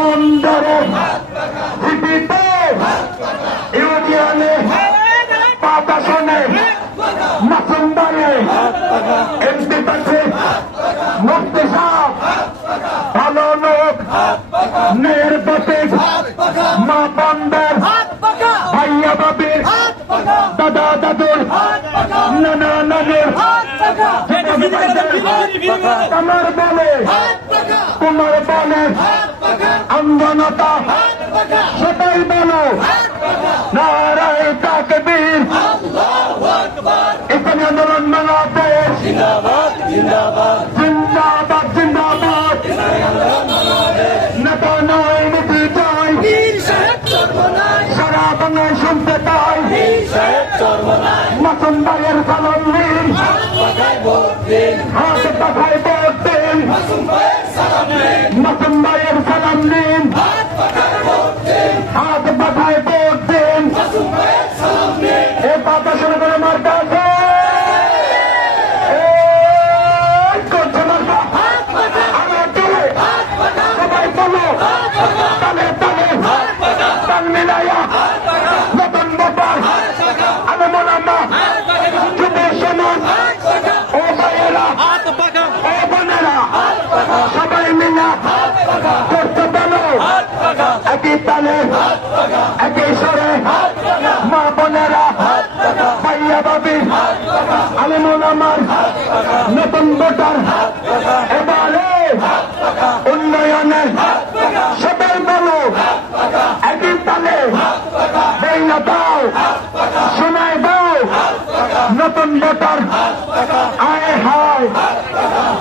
বন্দরে সিটিতে ইউনিয়নে পাতাশনে মাসুমবাড়ে এমপি পাশে মুফতি সাহেব ভালো লোক মেয়ের প্রতীক মা বন্দর ভাইয়া বাবির দাদা দাদুর নানা নানুর আমার বলে তোমার বলে আন্দোলনতা সেটাই বলো নারায় তাকবীর ইসলামী আন্দোলন বাংলাদেশ জিন্দাবাদ জিন্দাবাদ জিন্দাবাদ নেতা নয় নীতি চাই সারা বাংলায় শুনতে চাই মাসুম ভাইয়ের সালাম দিন হাত পাখায় ভোট দিন মাসুম ভাইয়ের সালাম দিন হাত পাখায় ভোট দিন এ পাতা শুরু করে মার্কা আছে করছে মার্কা আমার চলে সবাই বলো তালে তালে তাল মিলাইয়া নতুন ব্যাপার আমি মোনাম্মা যুব সমাজ ও ভাইয়েরা ও বোনেরা সবাই মিলা করতে বলো একই তালে একই সরে মা বোনেরা ভাইয়া বাবি আলিমুল আমার নতুন ভোটার এবারে উন্নয়নে সবাই বলো একই তালে বইনা দাও শোনায় দাও নতুন ভোটার আয় হায়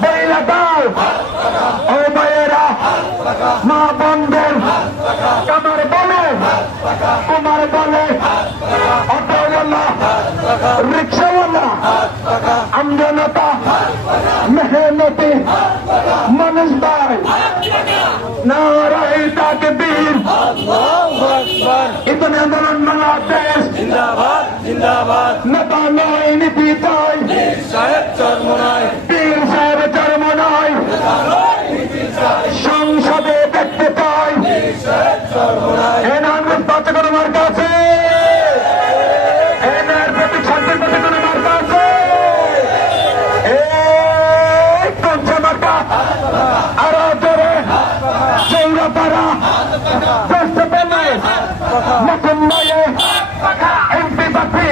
বইনা দাও ও ভাইয়েরা মা বন্ধের কামার বলে কুমার বলে অটোওয়ালা রিক্সাওয়ালা আমজনতা মেহনতি মানুষ ভাই নারায় তাকবীর ইসলামী আন্দোলন বাংলাদেশ জিন্দাবাদ জিন্দাবাদ নেতা নয় নীতি চাই পীর সাহেব চরমনায় পীর সাহেব চরমনায় সংসদে দেখতে চাই পীর সাহেব চরমনায় এ নাম বাচ্চা কোনো মার্কা আছে এনার প্রতি শান্তির প্রতি কোনো মার্কা আছে কোনছে মার্কা আরো জোরে চৌরাপাড়া দোস্ত পেলে মাসুম ভাইয়ে এমপি পাখি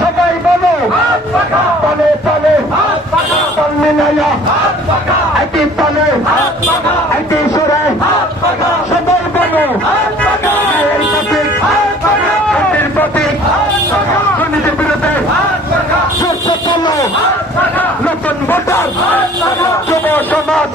সবাই বলো তলে তলে তল মিলাইয়া একই তলে একই সুরে সবাই বলো এই প্রতীক এমপির প্রতীক দুর্নীতির বিরুদ্ধে সুস্থ চলো নতুন ভোটার যুব সমাজ